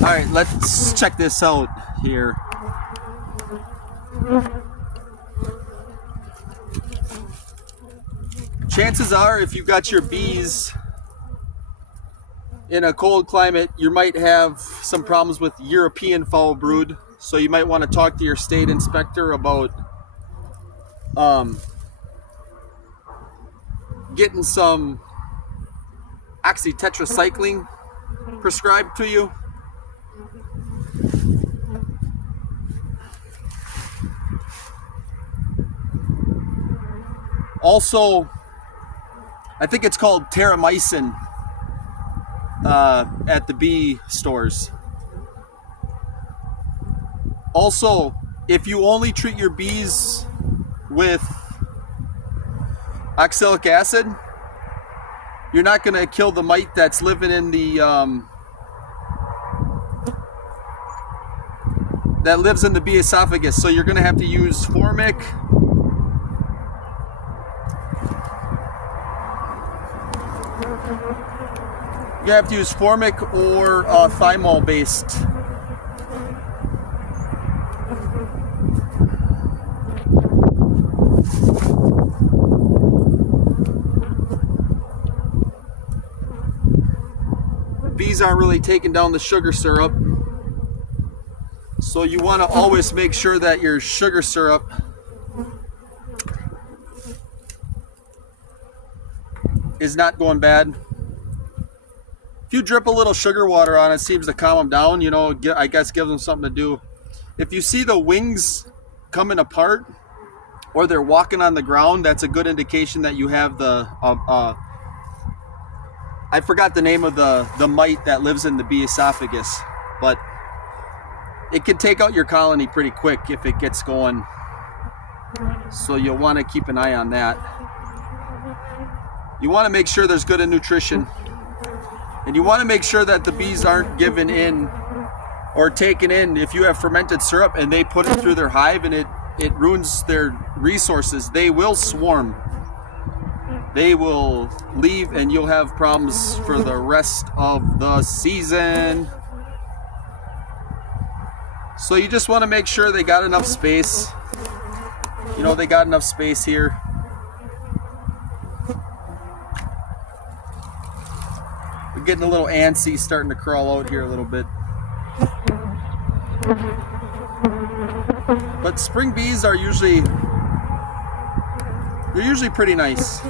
Alright, let's check this out here. Chances are, if you've got your bees in a cold climate, you might have some problems with European foul brood. So you might want to talk to your state inspector about getting some oxytetracycline prescribed to you. Also, I think it's called terramycin at the bee stores. Also, if you only treat your bees with oxalic acid, you're not going to kill the mite that's living in the that lives in the bee esophagus. So you're going to have to use formic. You have to use formic or thymol based. Bees aren't really taking down the sugar syrup, so you want to always make sure that your sugar syrup is not going bad. If you drip a little sugar water on it, seems to calm them down, you know, I guess gives them something to do. If you see the wings coming apart or they're walking on the ground, that's a good indication that you have the I forgot the name of the mite that lives in the bee esophagus, but it can take out your colony pretty quick if it gets going. So you'll want to keep an eye on that. You want to make sure there's good nutrition. And you want to make sure that the bees aren't given in or taken in. If you have fermented syrup and they put it through their hive and it ruins their resources, they will swarm. They will leave and you'll have problems for the rest of the season. So you just want to make sure they got enough space. You know, they got enough space here. We're getting a little antsy, starting to crawl out here a little bit. But spring bees are usually pretty nice.